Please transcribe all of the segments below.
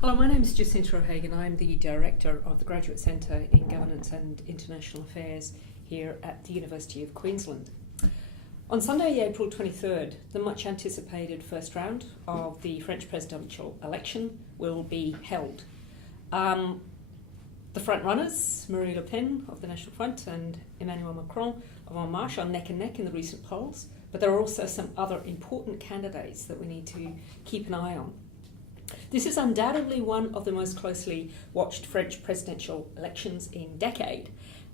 Hello, my name is Jacinta and I'm the Director of the Graduate Centre in Governance and International Affairs here at the University of Queensland. On Sunday, April 23rd, the much anticipated first round of the French presidential election will be held. The front runners, Marine Le Pen of the National Front and Emmanuel Macron of En Marche, are neck and neck in the recent polls, but there are also some other important candidates that we need to keep an eye on. This is undoubtedly one of the most closely watched French presidential elections in decade.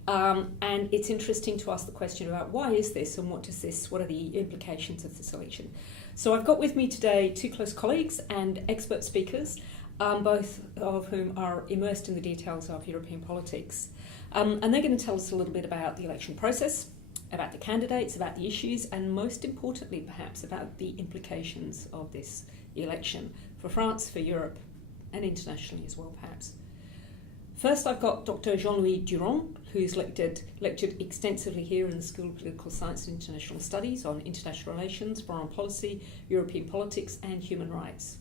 And it's interesting to ask the question about why is this and what are the implications of this election. So I've got with me today two close colleagues and expert speakers, both of whom are immersed in the details of European politics. And they're going to tell us a little bit about the election process, about the candidates, about the issues, and most importantly perhaps about the implications of this election for France, for Europe, and internationally as well perhaps. First, I've got Dr. Jean-Luc Durand, who's lectured extensively here in the School of Political Science and International Studies on international relations, foreign policy, European politics, and human rights.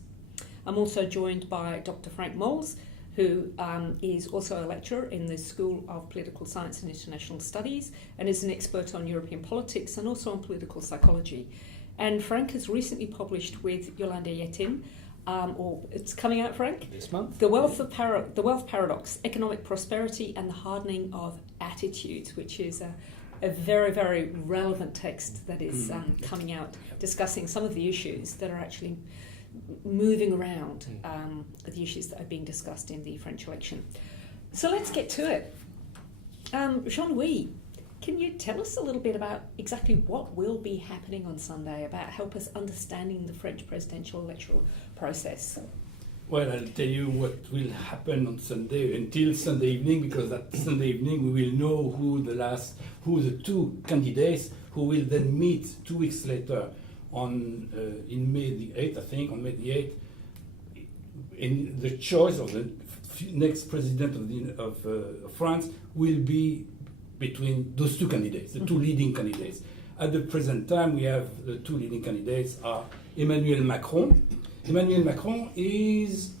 I'm also joined by Dr. Frank Moles, who is also a lecturer in the School of Political Science and International Studies and is an expert on European politics and also on political psychology. And Frank has recently published with Yolanda Yetin, or it's coming out, Frank? This month. The Wealth Paradox, Economic Prosperity and the Hardening of Attitudes, which is a very, very relevant text that is coming out, discussing some of the issues that are actually moving around, the issues that are being discussed in the French election. So let's get to it. Jean-Louis, can you tell us a little bit about exactly what will be happening on Sunday, help us understanding the French presidential electoral process? Well, I'll tell you what will happen on Sunday until Sunday evening, because that Sunday evening we will know who the two candidates who will then meet 2 weeks later in May the 8th, I think, on May the 8th, in the choice of the next president of France will be between those two candidates, the two leading candidates. At the present time, we have the two leading candidates are Emmanuel Macron. Emmanuel Macron is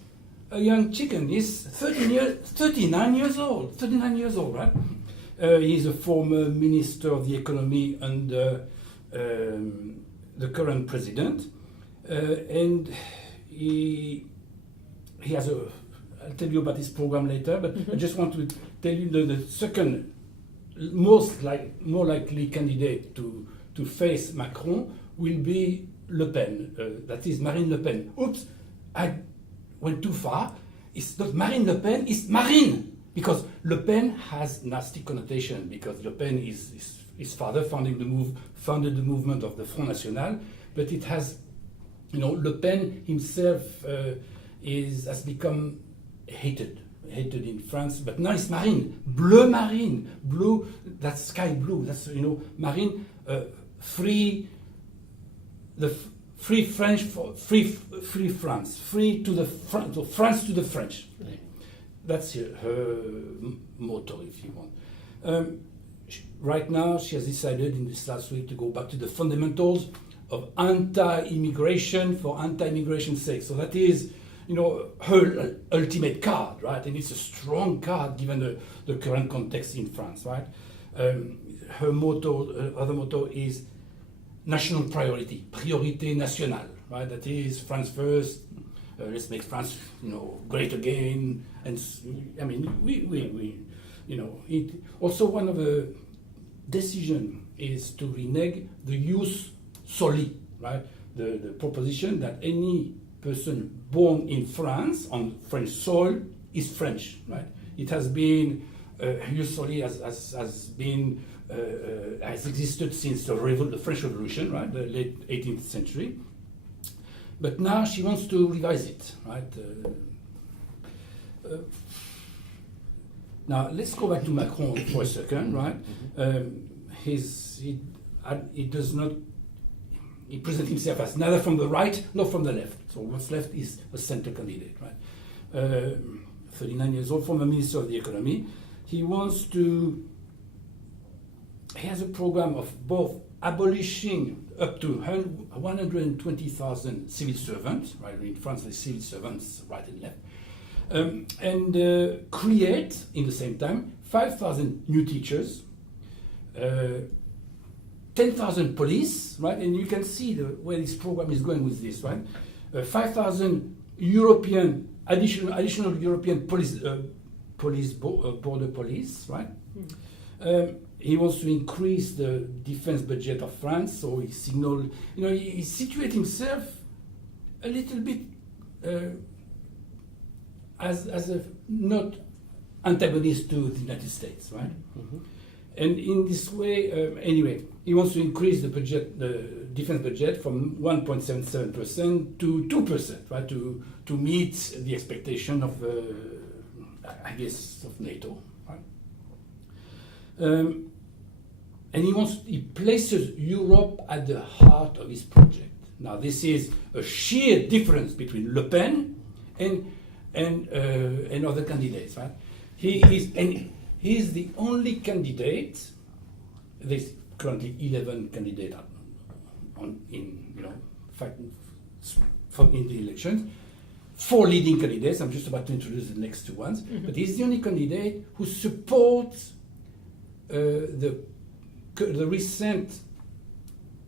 a young chicken. He's 39 years old, right? He's a former minister of the economy under the current president. And he has I'll tell you about his program later, but I just want to tell you the second more likely candidate to face Macron will be Le Pen, that is Marine Le Pen. Oops, I went too far. It's not Marine Le Pen, it's Marine, because Le Pen has nasty connotation, because Le Pen is his father founded the movement of the Front National, but it has, Le Pen himself has become hated in France, but now it's Marine, blue, that's sky blue, that's, Marine, free French, free France, free to the France to the French. That's her motto, if you want. Right now, she has decided in this last week to go back to the fundamentals of anti-immigration for anti-immigration's sake. So that is, her ultimate card, right? And it's a strong card given the current context in France, right? Her other motto is national priority, priorité nationale, right? That is France first. Let's make France, great again. And I mean, also one of the decision is to renege the jus soli, right? The proposition that any person born in France on French soil is French, right? It has been jus soli has existed since the French Revolution, right? The late 18th century. But now she wants to revise it, right? Now let's go back to Macron for a second, right? He presents himself as neither from the right nor from the left. So what's left is a center candidate, right? 39 years old, former minister of the economy. He has a program of both abolishing up to 120,000 civil servants, right? In France, the civil servants, right and left, and create, in the same time, 5,000 new teachers, 10,000 police, right? And you can see where this program is going with this, right? 5,000 additional European border police, right? He wants to increase the defense budget of France, so he signaled, he situated himself a little bit as a not antagonist to the United States, right? Mm-hmm. And in this way, anyway, he wants to increase the defense budget from 1.77% to 2%, right? To meet the expectation of, I guess, of NATO, right? And he places Europe at the heart of his project. Now, this is a sheer difference between Le Pen and other candidates, right? He is the only candidate. There's currently 11 candidates in the elections. 4 leading candidates. I'm just about to introduce the next 2 ones. Mm-hmm. But he's the only candidate who supports the recent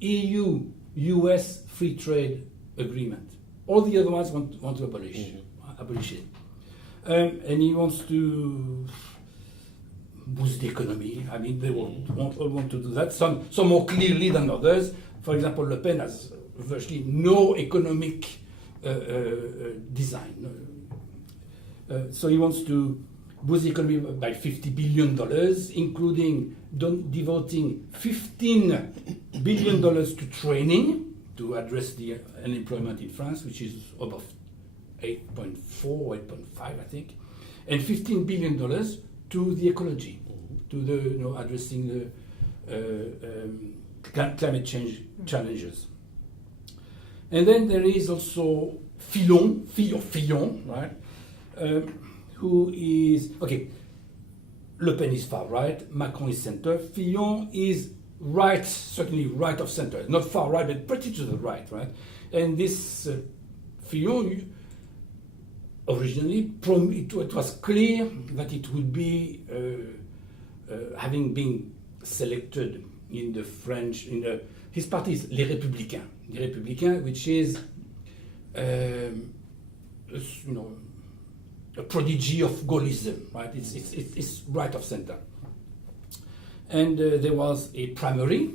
EU-US free trade agreement. All the other ones want to abolish it. And he wants to boost the economy. I mean, they all want to do that. Some more clearly than others. For example, Le Pen has virtually no economic design. So he wants to boost the economy by $50 billion, including devoting $15 billion to training to address the unemployment in France, which is above 8.4, 8.5, I think, and $15 billion to the ecology, to the addressing the climate change challenges. And then there is also Fillon, right? Who is Le Pen is far right, Macron is center, Fillon is right, certainly right of center, not far right, but pretty to the right? And this Fillon, originally, it was clear that it would be, having been selected in the French, his party is Les Républicains, which is, a prodigy of Gaullism, right? It's right of center. And there was a primary,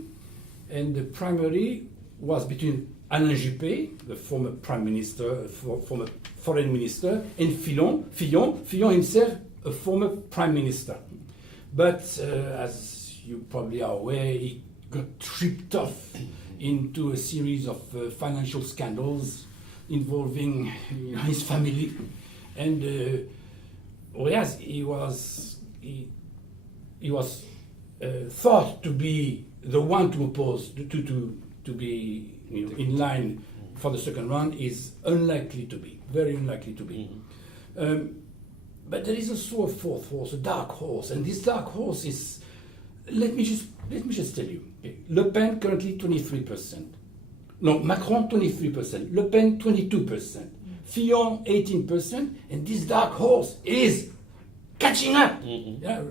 and the primary was between Alain Juppé, the former prime minister, former foreign minister, and Fillon himself, a former prime minister. But as you probably are aware, he got tripped off into a series of financial scandals involving his family. And whereas he was thought to be the one to oppose, to be in line for the second round, is unlikely to be, very unlikely to be. But there is also a fourth horse, a dark horse, and this dark horse is, let me just tell you, Le Pen currently 23%. No, Macron 23%, Le Pen 22%, Fillon 18%, and this dark horse is catching up. Yeah, I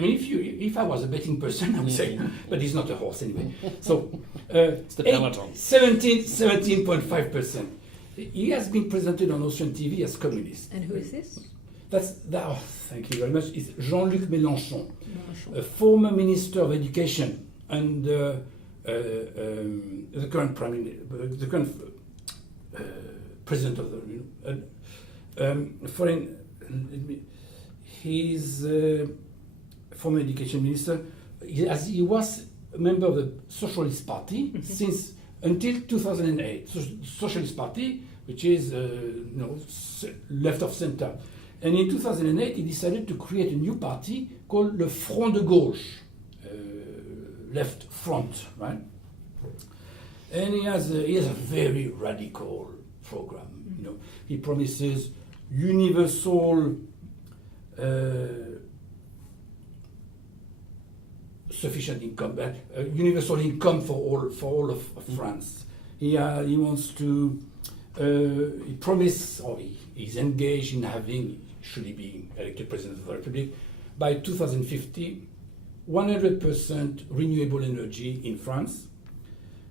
mean, if I was a betting person, I would say, but he's not a horse anyway. So, it's the peloton. 17.5%. He has been presented on Austrian TV as communist. And who is this? Thank you very much. It's Jean-Luc Mélenchon, a former Minister of Education and the current President of the foreign. He's former Education Minister. He was a member of the Socialist Party since until 2008. Socialist Party, which is left of center. And in 2008, he decided to create a new party called le Front de Gauche, left front, right? And he has a very radical program. He promises universal sufficient income, universal income for all of France. He wants to he promised, or he's engaged in having, should he be elected president of the Republic, by 2050, 100% renewable energy in France.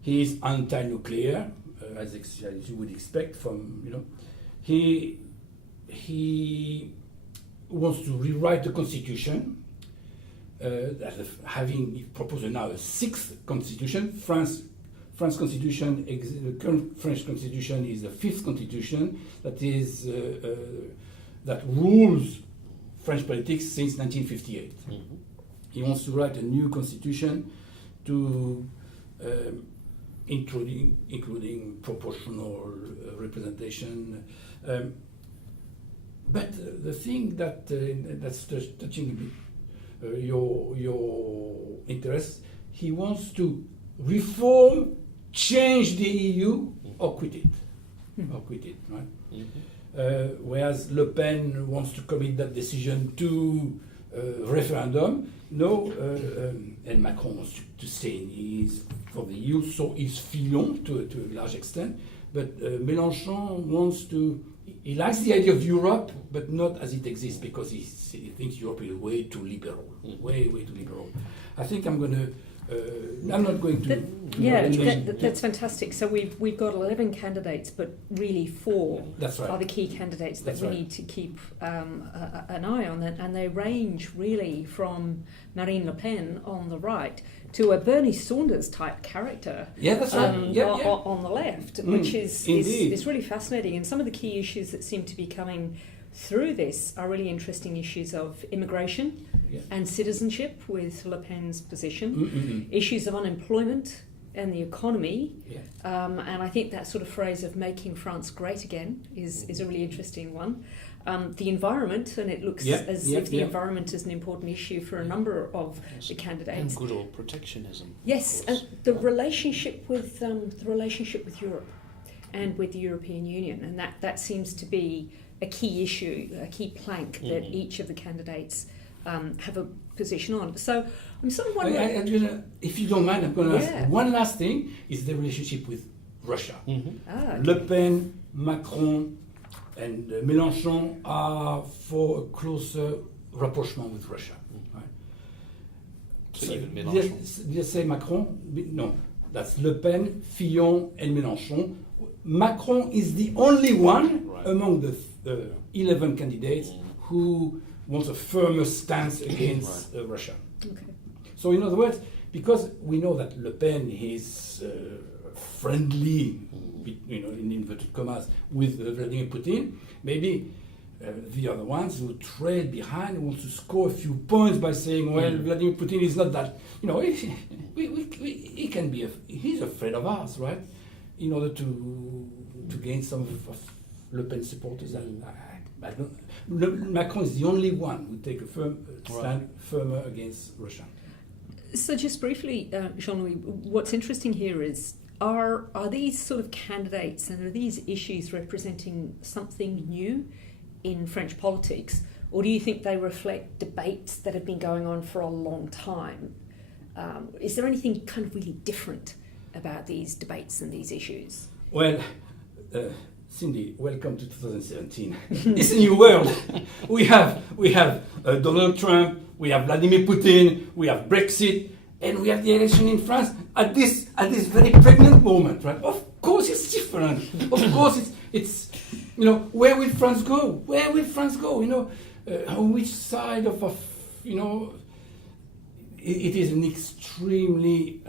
He is anti-nuclear, as you would expect from, He wants to rewrite the constitution, having proposed now a sixth constitution. France constitution, the current French constitution is the fifth constitution that is that rules French politics since 1958. Mm-hmm. He wants to write a new constitution to including proportional representation. But the thing that's touching your interest, he wants to reform, change the EU, or quit it, right? Mm-hmm. Whereas Le Pen wants to commit that decision to referendum. No, and Macron wants to stay for the EU, so is Fillon to a large extent. But Mélenchon wants to. He likes the idea of Europe, but not as it exists, because he thinks Europe is way too liberal, way too liberal. I think I'm not going to. That's fantastic. So we've got 11 candidates, but really 4 are the key candidates that we need to keep an eye on, and they range really from Marine Le Pen on the right to a Bernie Sanders type character. On the left, which is really fascinating. And some of the key issues that seem to be coming through this are really interesting issues of immigration and citizenship with Le Pen's position, issues of unemployment and the economy, and I think that sort of phrase of making France great again is a really interesting one. The environment, and it looks as if the environment is an important issue for a number of the candidates. And good old protectionism. Yes, and the relationship with Europe and with the European Union, and that seems to be a key issue, a key plank that each of the candidates have a position on. So I'm sort of wondering... if you don't mind, I'm going to ask one last thing, is the relationship with Russia. Le Pen, Macron and Mélenchon are for a closer rapprochement with Russia. Right? So even Mélenchon? Did you say Macron? No, that's Le Pen, Fillon and Mélenchon. Macron is the only one among the 11 candidates who wants a firmer stance against Russia. Okay. So in other words, because we know that Le Pen is friendly, in inverted commas, with Vladimir Putin, maybe the other ones who trail behind want to score a few points by saying, well, Vladimir Putin is not that, he can be, he's a friend of ours, right? In order to gain some of Le Pen supporters. Macron is the only one who take a stand firmer against Russia. So just briefly, Jean-Louis, what's interesting here is, are these sort of candidates and are these issues representing something new in French politics, or do you think they reflect debates that have been going on for a long time? Is there anything kind of really different about these debates and these issues? Well, Cindy, welcome to 2017. It's a new world. We have Donald Trump, we have Vladimir Putin, we have Brexit, and we have the election in France at this very pregnant moment, right? Of course, it's different. Of course, it's where will France go? Where will France go? On which side of it is an extremely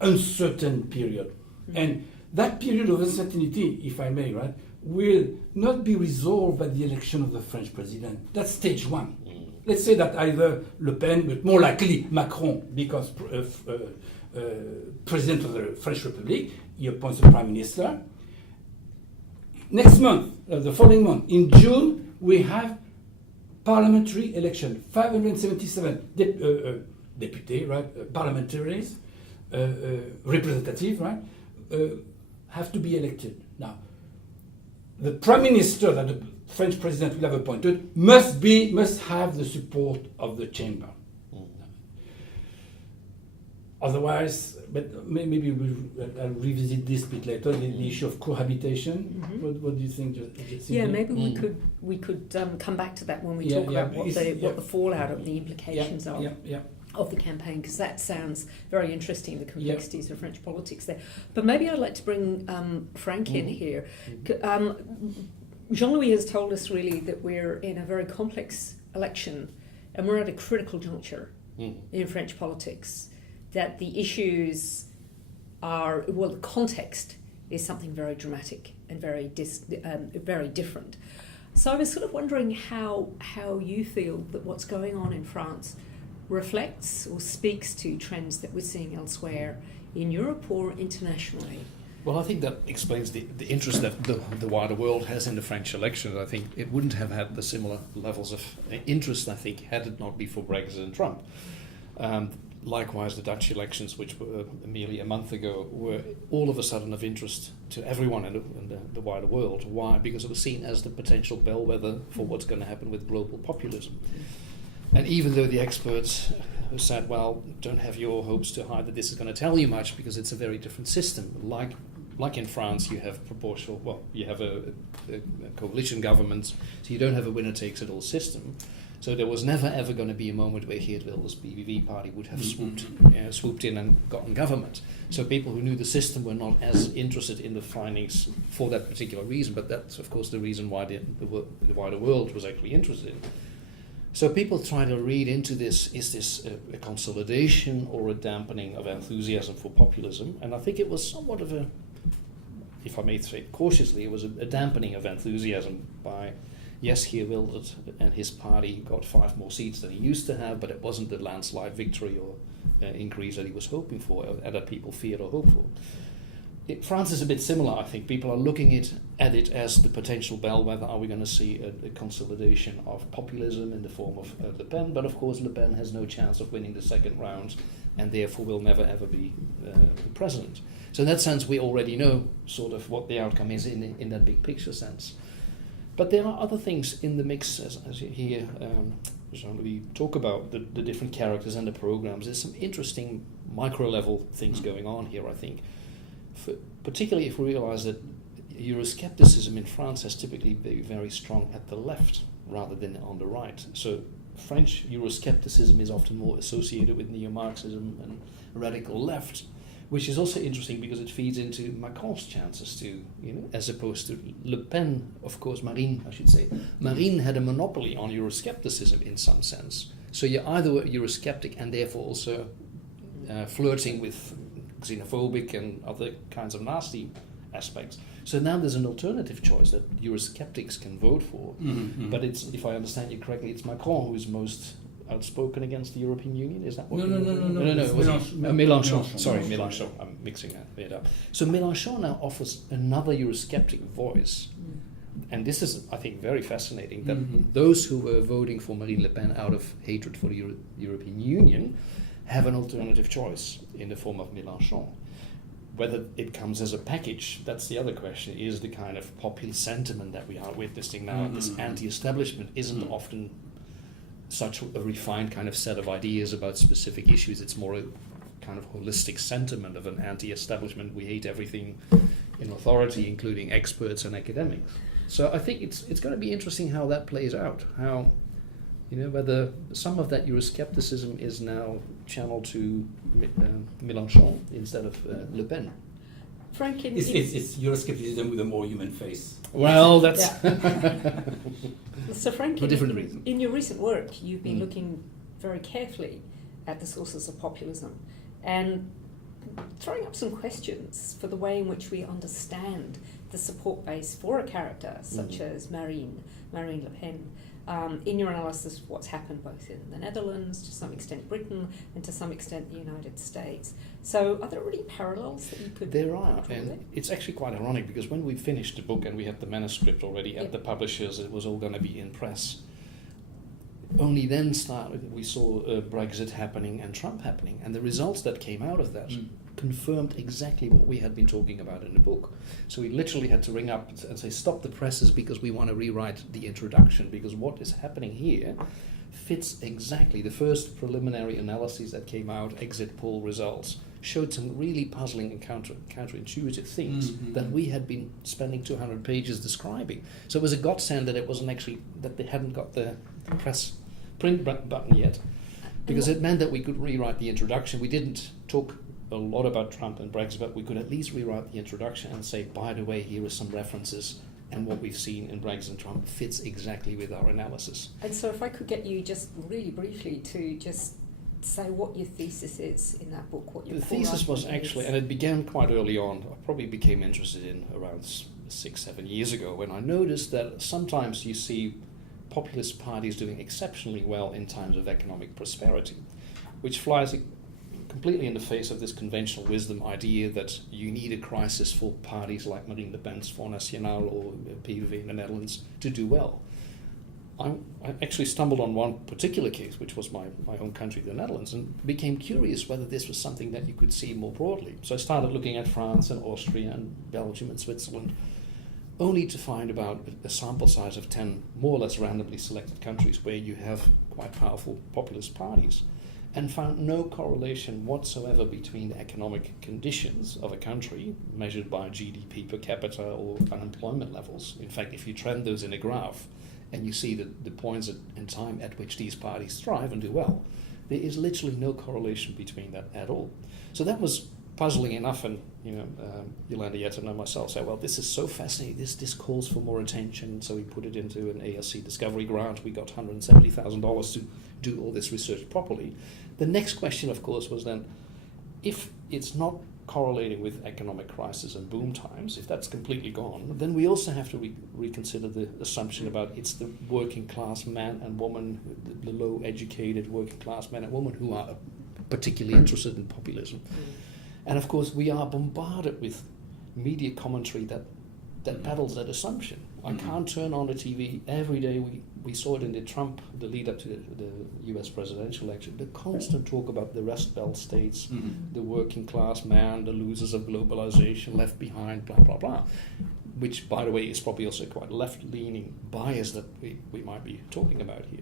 uncertain period, and that period of uncertainty, if I may, right, will not be resolved by the election of the French president. That's stage one. Let's say that either Le Pen, but more likely Macron, because president of the French Republic, he appoints a prime minister. Next month, the following month, in June, we have parliamentary election. 577 deputies, right, parliamentaries, representative, right, have to be elected. Now, the prime minister that the French president will have appointed must have the support of the chamber. Otherwise, but maybe I'll revisit this a bit later. The issue of cohabitation. What do you think, Jacinta? Yeah, maybe we could come back to that when we talk about what the fallout of the implications are of the campaign, because that sounds very interesting, the complexities of French politics there. But maybe I'd like to bring Frank in here. Jean-Louis has told us really that we're in a very complex election and we're at a critical juncture in French politics, that the issues are, well, the context is something very dramatic and very different. So I was sort of wondering how you feel that what's going on in France reflects or speaks to trends that we're seeing elsewhere in Europe or internationally. Well, I think that explains the interest that the wider world has in the French elections. I think it wouldn't have had the similar levels of interest, I think, had it not been for Brexit and Trump. Likewise, the Dutch elections, which were merely a month ago, were all of a sudden of interest to everyone in the wider world. Why? Because it was seen as the potential bellwether for what's going to happen with global populism. And even though the experts said, well, don't have your hopes too high that this is going to tell you much, because it's a very different system. Like in France, you have you have a coalition government, so you don't have a winner-takes-it-all system. So there was never ever going to be a moment where Geert Wilders' BBV party would have swooped in and gotten government. So people who knew the system were not as interested in the findings for that particular reason, but that's of course the reason why the wider world was actually interested. So people try to read into this, is this a consolidation or a dampening of enthusiasm for populism? And I think it was somewhat of a, if I may say it cautiously, it was a dampening of enthusiasm by, yes, Geert Wilders and his party got 5 more seats than he used to have, but it wasn't the landslide victory or increase that he was hoping for, or that people feared or hoped for. France is a bit similar, I think. People are looking at it as the potential bellwether. Are we going to see a consolidation of populism in the form of Le Pen? But of course, Le Pen has no chance of winning the second round and therefore will never ever be president. So in that sense, we already know sort of what the outcome is in that big picture sense. But there are other things in the mix, as you hear Jean-Louis talk about the different characters and the programs. There's some interesting micro-level things going on here, I think. Particularly if we realize that Euroscepticism in France has typically been very strong at the left rather than on the right. So French Euroscepticism is often more associated with neo-Marxism and radical left, which is also interesting because it feeds into Macron's chances too, as opposed to Le Pen, of course, Marine, I should say. Marine had a monopoly on Euroscepticism in some sense. So you're either a Eurosceptic and therefore also flirting with xenophobic and other kinds of nasty aspects. So now there's an alternative choice that Eurosceptics can vote for. But it's, if I understand you correctly, it's Macron who is most outspoken against the European Union. Is that what? No. Mélenchon. Sorry, Mélenchon. I'm mixing it up. So Mélenchon now offers another Eurosceptic voice. And this is, I think, very fascinating, that those who were voting for Marine Le Pen out of hatred for the European Union have an alternative choice in the form of Mélenchon. Whether it comes as a package, that's the other question, is the kind of popular sentiment that we are witnessing now. This anti-establishment isn't often such a refined kind of set of ideas about specific issues. It's more a kind of holistic sentiment of an anti-establishment. We hate everything in authority, including experts and academics. So I think it's going to be interesting how that plays out, how whether some of that Euroscepticism is now channeled to Mélenchon instead of Le Pen. Frank, it's Euroscepticism with a more human face. Well, that's... So Frank, for different reasons. In your recent work, you've been looking very carefully at the sources of populism and throwing up some questions for the way in which we understand the support base for a character such as Marine Le Pen. In your analysis of what's happened both in the Netherlands, to some extent Britain, and to some extent the United States. So are there really parallels that you could There are, and it's actually quite ironic because when we finished the book and we had the manuscript already at the publishers, it was all going to be in press. Only then we saw Brexit happening and Trump happening, and the results that came out of that confirmed exactly what we had been talking about in the book. So we literally had to ring up and say, stop the presses because we want to rewrite the introduction, because what is happening here fits exactly. The first preliminary analyses that came out, exit poll results, showed some really puzzling and counterintuitive things that we had been spending 200 pages describing. So it was a godsend that it wasn't actually, that they hadn't got the print button yet, because it meant that we could rewrite the introduction. We didn't talk a lot about Trump and Brexit, but we could at least rewrite the introduction and say, by the way, here are some references, and what we've seen in Brexit and Trump fits exactly with our analysis. And so if I could get you just really briefly to just say what your thesis is in that book, what your The thesis was actually, and it began quite early on, I probably became interested in around 6-7 years ago, when I noticed that sometimes you see populist parties doing exceptionally well in times of economic prosperity, which flies completely in the face of this conventional wisdom idea that you need a crisis for parties like Marine Le Pen's Front National or PVV in the Netherlands to do well. I actually stumbled on one particular case, which was my own country, the Netherlands, and became curious whether this was something that you could see more broadly. So I started looking at France and Austria and Belgium and Switzerland, only to find about a sample size of 10 more or less randomly selected countries where you have quite powerful populist parties, and found no correlation whatsoever between the economic conditions of a country measured by GDP per capita or unemployment levels. In fact, if you trend those in a graph, and you see the points in time at which these parties thrive and do well, there is literally no correlation between that at all. So that was puzzling enough, and Yolanda Yetten and myself said, well, this is so fascinating, this calls for more attention, so we put it into an ASC Discovery grant. We got $170,000 to do all this research properly. The next question, of course, was then, if it's not correlating with economic crisis and boom times, if that's completely gone, then we also have to reconsider the assumption about it's the working class man and woman, the low educated working class men and women who are particularly interested in populism. And of course we are bombarded with media commentary that peddles that assumption. I can't turn on the TV every day. We saw it in the lead up to the US presidential election, the constant talk about the Rust Belt states, the working class man, the losers of globalization, left behind, blah, blah, blah, which, by the way, is probably also quite left-leaning bias that we might be talking about here.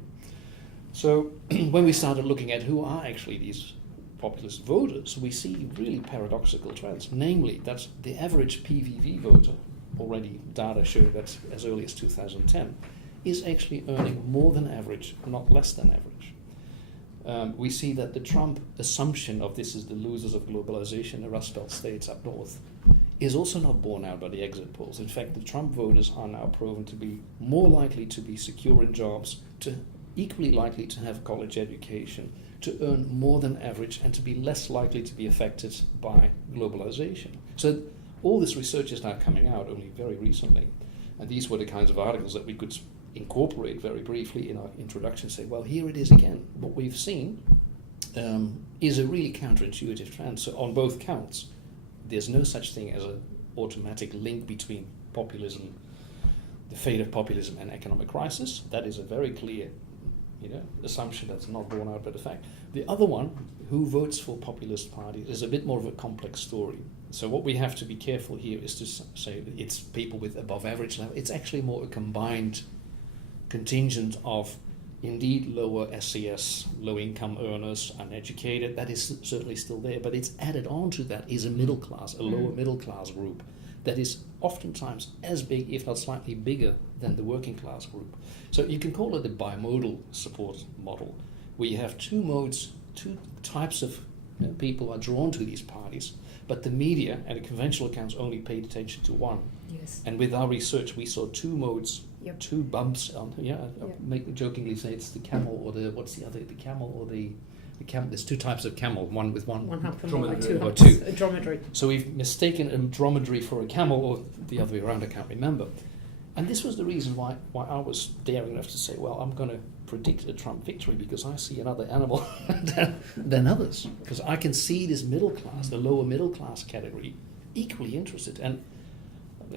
So when we started looking at who are actually these populist voters, we see really paradoxical trends, namely that the average PVV voter, already data show that as early as 2010, is actually earning more than average, not less than average. We see that the Trump assumption of this is the losers of globalization, the Rust Belt states up north, is also not borne out by the exit polls. In fact, the Trump voters are now proven to be more likely to be secure in jobs, to equally likely to have a college education, to earn more than average, and to be less likely to be affected by globalization. So all this research is now coming out only very recently. And these were the kinds of articles that we could incorporate very briefly in our introduction, say, well, here it is again. What we've seen is a really counterintuitive trend. So on both counts, there's no such thing as an automatic link between populism, the fate of populism, and economic crisis. That is a very clear assumption that's not borne out by the fact. The other one, who votes for populist parties, is a bit more of a complex story. So what we have to be careful here is to say that it's people with above average level. It's actually more a combined contingent of indeed lower SES, low income earners, uneducated. That is certainly still there, but it's added on to that is a middle class, a lower middle class group that is oftentimes as big, if not slightly bigger, than the working class group. So you can call it a bimodal support model, where you have two modes, two types of people are drawn to these parties, but the media and the conventional accounts only paid attention to one. Yes. And with our research, we saw two modes, two bumps on. I jokingly say it's the camel or what's the other? The camel or the camel. There's two types of camel. One with one hump and dromedary. two humps. Two. A dromedary. So we've mistaken a dromedary for a camel, or the other way around. I can't remember. And this was the reason why I was daring enough to say, well, I'm going to predict a Trump victory because I see another animal than others. Because I can see this middle class, the lower middle class category, equally interested. And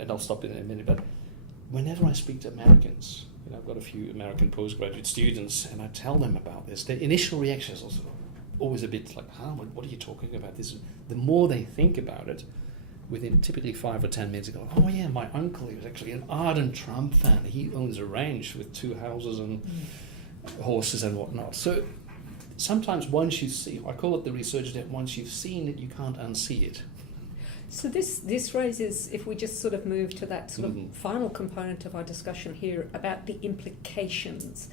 I'll stop in a minute, but whenever I speak to Americans, I've got a few American postgraduate students, and I tell them about this, their initial reaction is also always a bit like, what are you talking about? This. The more they think about it, within typically 5 or 10 minutes ago, oh yeah, my uncle is actually an ardent Trump fan. He owns a ranch with 2 houses and horses and whatnot. So sometimes once you see, I call it the research that once you've seen it, you can't unsee it. So this raises, if we just sort of move to that sort of Mhm. final component of our discussion here about the implications,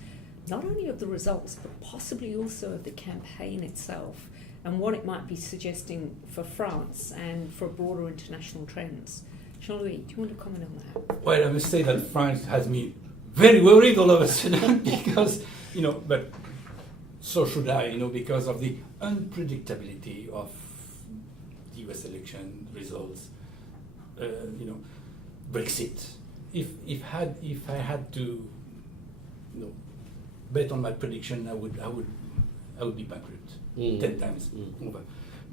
not only of the results, but possibly also of the campaign itself and what it might be suggesting for France and for broader international trends. Jean-Louis, do you want to comment on that? Well, I must say that France has me very worried all of a sudden because, but so should I, because of the unpredictability of the US election results, Brexit. If I had to, bet on my prediction, I would be bankrupt 10 times over.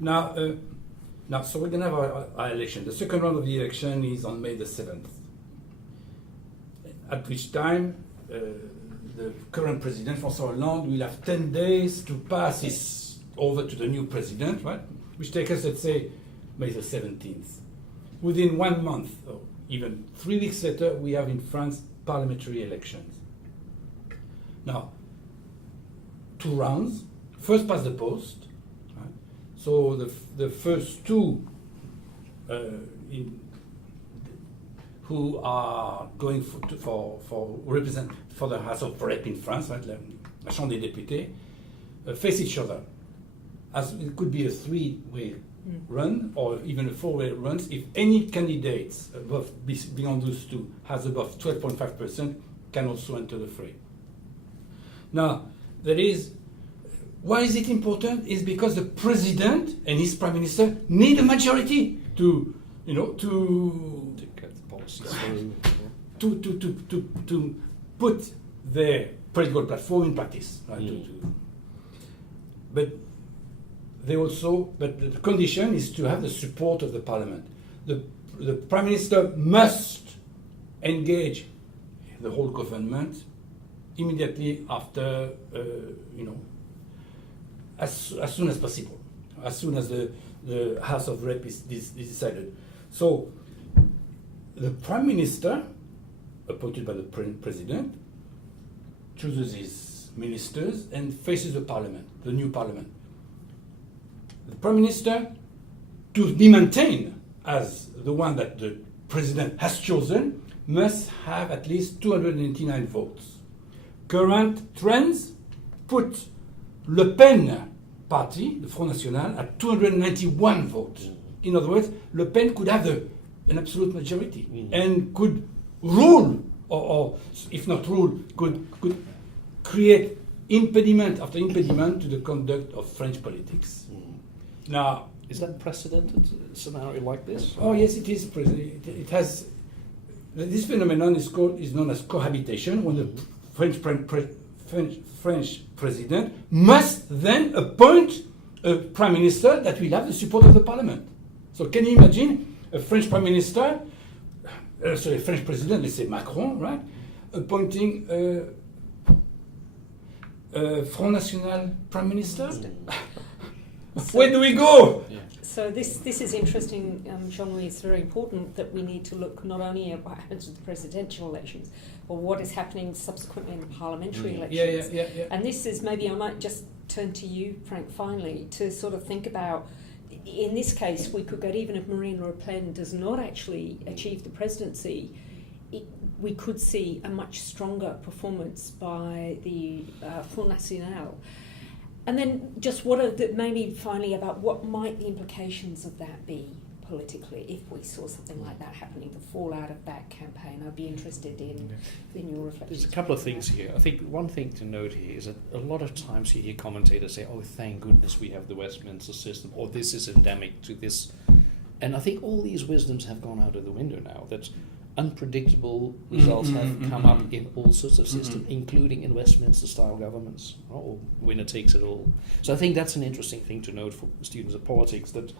Now, so we're going to have our election. The second round of the election is on May the 7th, at which time the current president, François Hollande, will have 10 days to pass his over to the new president, right? Which takes us, let's say, May the 17th. Within 1 month, or even 3 weeks later, we have in France parliamentary elections. Now, 2 rounds, first past the post. Right? So the first two who are going for represent for the House of Rep in France, right, la Chambre des députés, face each other. As it could be a 3-way run or even a 4-way run if any candidates beyond those two has above 12.5% can also enter the fray. Now, why is it important? Is because the president and his prime minister need a majority to get the policies through, to put their political platform in practice. Right? But the condition is to have the support of the parliament. The prime minister must engage the whole government immediately after, as soon as possible, as soon as the House of Rep is decided. So the prime minister, appointed by the president, chooses his ministers and faces the parliament, the new parliament. The prime minister, to be maintained as the one that the president has chosen, must have at least 289 votes. Current trends put Le Pen party, the Front National, at 291 votes. In other words, Le Pen could have an absolute majority and could rule, or if not rule, could create impediment after impediment to the conduct of French politics. Now, is that precedented scenario like this? Oh yes, it is. It has. This phenomenon is known as cohabitation, when the French president must then appoint a prime minister that will have the support of the parliament. So can you imagine a French prime minister, a French president, let's say Macron, right, appointing a Front National prime minister? Where do we go? Yeah. So this is interesting, Jean-Louis. It's very important that we need to look not only at what happens with the presidential elections, but what is happening subsequently in the parliamentary elections. Yeah. And this is, maybe I might just turn to you, Frank, finally, to sort of think about, in this case, we could get, even if Marine Le Pen does not actually achieve the presidency, we could see a much stronger performance by the Front National. And then just maybe finally about what might the implications of that be politically if we saw something like that happening, the fallout of that campaign. I'd be interested in your reflections. There's a couple of things here. I think one thing to note here is that a lot of times you hear commentators say, oh, thank goodness we have the Westminster system, or this is endemic to this. And I think all these wisdoms have gone out of the window now, that unpredictable results have come up in all sorts of systems, including in Westminster-style governments, or winner takes it all. So I think that's an interesting thing to note for students of politics, that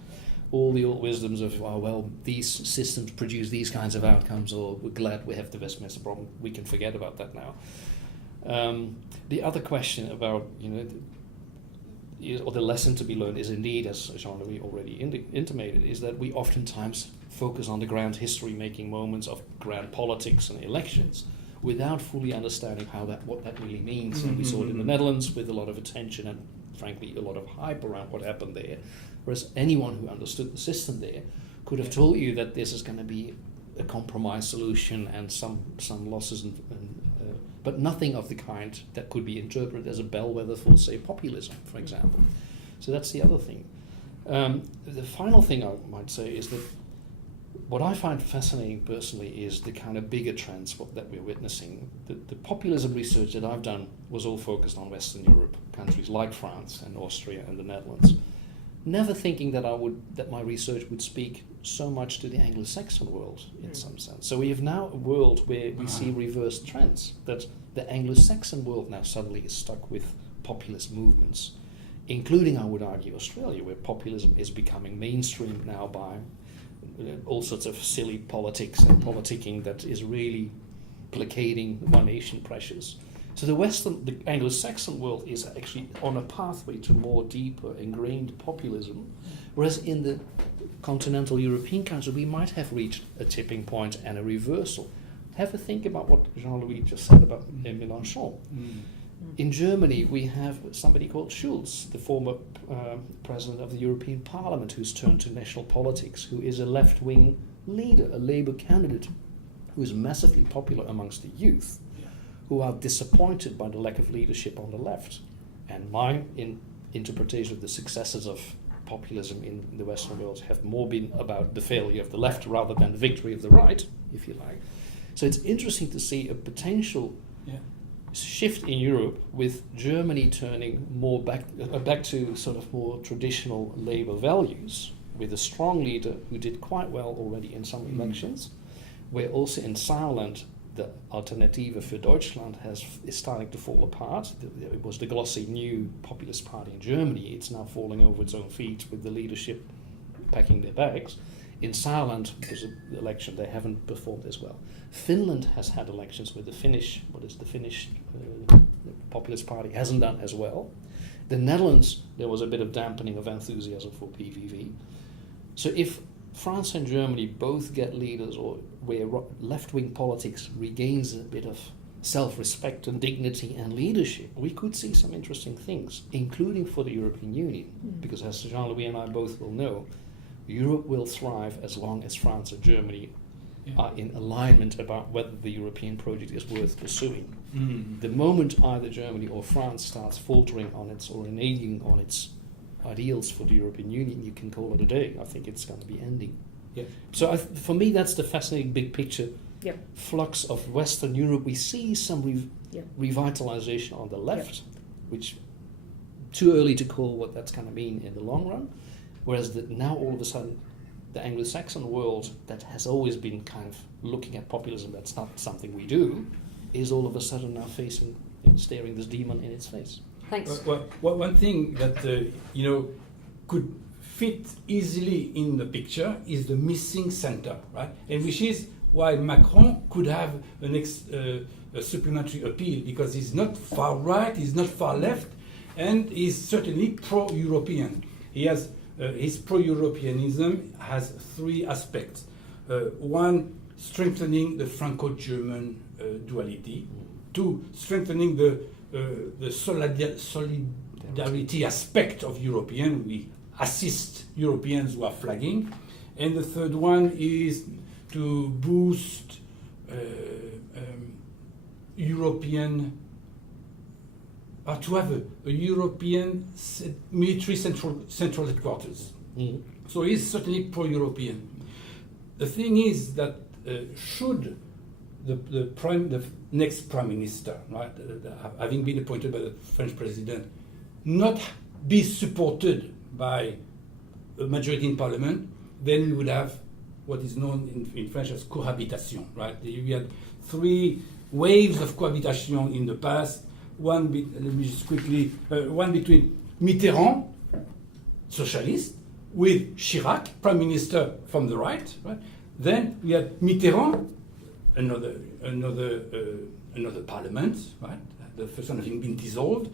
all the old wisdoms of, oh, well, these systems produce these kinds of outcomes, or we're glad we have the Westminster problem, we can forget about that now. The other question about, or the lesson to be learned is indeed, as Jean-Louis already intimated, is that we oftentimes focus on the grand history-making moments of grand politics and elections, without fully understanding what that really means. And we saw it in the Netherlands with a lot of attention and, frankly, a lot of hype around what happened there. Whereas anyone who understood the system there could have told you that this is going to be a compromise solution and some losses, but nothing of the kind that could be interpreted as a bellwether for, say, populism, for example. So that's the other thing. The final thing I might say is that what I find fascinating personally is the kind of bigger trends that we're witnessing. The populism research that I've done was all focused on Western Europe, countries like France and Austria and the Netherlands. Never thinking that my research would speak so much to the Anglo-Saxon world in some sense. So we have now a world where we see reverse trends, that the Anglo-Saxon world now suddenly is stuck with populist movements, including, I would argue, Australia, where populism is becoming mainstream now by all sorts of silly politics and politicking that is really placating one nation pressures. So the Anglo-Saxon world is actually on a pathway to more deeper, ingrained populism, whereas in the continental European countries we might have reached a tipping point and a reversal. Have a think about what Jean-Luc just said about Mélenchon. In Germany, we have somebody called Schulz, the former president of the European Parliament, who's turned to national politics, who is a left-wing leader, a Labour candidate, who is massively popular amongst the youth, who are disappointed by the lack of leadership on the left. And my interpretation of the successes of populism in the Western world have more been about the failure of the left rather than the victory of the right, if you like. So it's interesting to see a potential shift in Europe, with Germany turning more back to sort of more traditional Labour values, with a strong leader who did quite well already in some elections, where also in Saarland the Alternative für Deutschland is starting to fall apart. It was the glossy new populist party in Germany. It's now falling over its own feet with the leadership packing their bags. In Saarland, because of the election, they haven't performed as well. Finland has had elections where the Finnish populist party hasn't done as well. The Netherlands, there was a bit of dampening of enthusiasm for PVV. So if France and Germany both get leaders, or where left-wing politics regains a bit of self-respect and dignity and leadership, we could see some interesting things, including for the European Union. Because as Jean-Louis and I both will know, Europe will thrive as long as France and Germany are in alignment about whether the European project is worth pursuing. The moment either Germany or France starts faltering on its or reneging on its ideals for the European Union, you can call it a day. I think it's going to be ending. So for me, that's the fascinating big picture flux of Western Europe. We see some revitalization on the left, which too early to call what that's going to mean in the long run. Whereas now all of a sudden, the Anglo-Saxon world that has always been kind of looking at populism, that's not something we do, is all of a sudden now facing, staring this demon in its face. Thanks. One thing that could fit easily in the picture is the missing center, right? And which is why Macron could have a supplementary appeal, because he's not far right, he's not far left, and he's certainly pro-European. He has his pro-Europeanism has three aspects. One, strengthening the Franco-German duality. Two, strengthening the solidarity aspect of European. We assist Europeans who are flagging. And the third one is to boost European, to have a European military central headquarters. So he's certainly pro-European. The thing is that should the next prime minister, right, having been appointed by the French president, not be supported by a majority in parliament, then we would have what is known in French as cohabitation, right? We had three waves of cohabitation in the past. One between Mitterrand, socialist, with Chirac, prime minister from the right. Then we had Mitterrand, another parliament, right? The first one having been dissolved,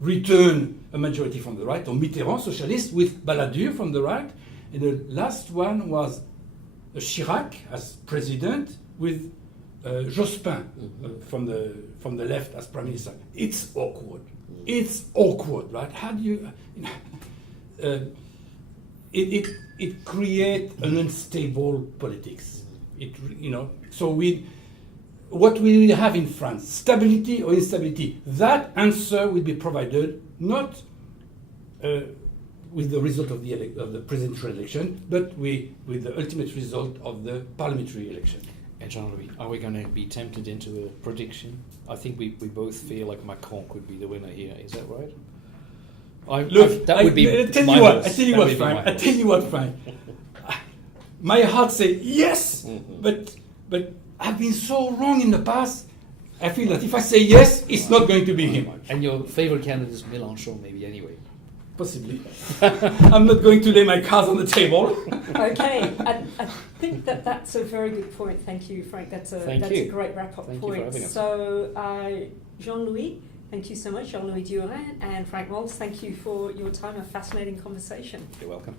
return a majority from the right, or Mitterrand, socialist, with Balladur from the right, and the last one was Chirac as president with Jospin from the left as prime minister. It's awkward. It's awkward, right? How do you? It creates an unstable politics. So what we will have in France, stability or instability. That answer will be provided not with the result of the presidential election, but with the ultimate result of the parliamentary election. And Jean-Louis, are we going to be tempted into a prediction? I think we both feel like Macron could be the winner here. Is that right? I tell you what, Frank. My heart says yes, but I've been so wrong in the past. I feel that if I say yes, it's not going to be him. And your favorite candidate is Mélenchon, maybe, anyway. Possibly. I'm not going to lay my cards on the table. Okay, I think that's a very good point. Thank you, Frank. That's a great wrap-up point. Thank you for having us. So, Jean-Louis, thank you so much. Jean-Louis Durand and Frank Moles, thank you for your time. A fascinating conversation. You're welcome.